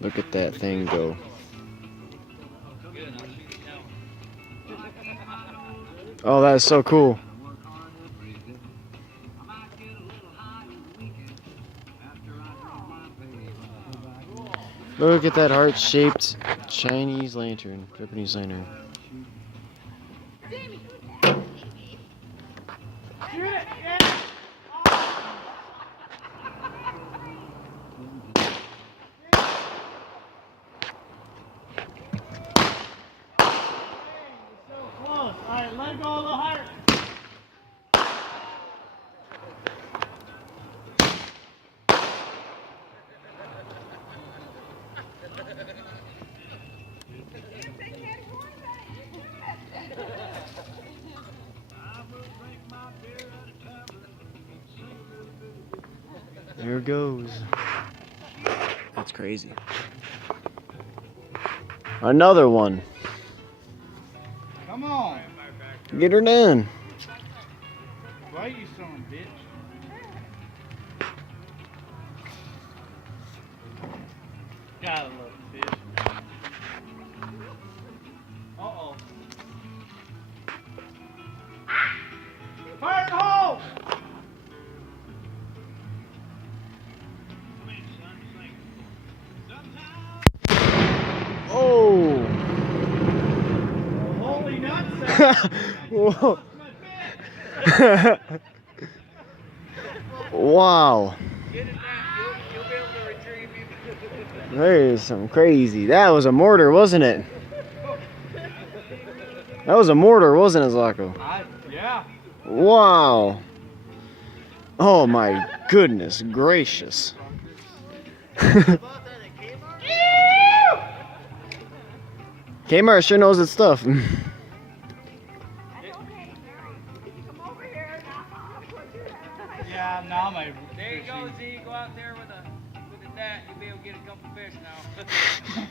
Look at that thing go. Oh, that is so cool. Look at that heart-shaped Chinese lantern, Japanese lantern. Alright, let it go a little higher. There it goes. That's crazy. Another one. Come on. Get her done. Wait, you son of a bitch. Gotta love the fish. Uh-oh. Fire in the hole! Oh! Holy nuts! Whoa. Wow. There is some crazy. That was a mortar, wasn't it? That was a mortar, wasn't it, Zlako? Yeah. Wow. Oh my goodness gracious. Kmart sure knows its stuff. Yeah, now my. There you go, Z. Go out there with a net. You'll be able to get a couple fish now.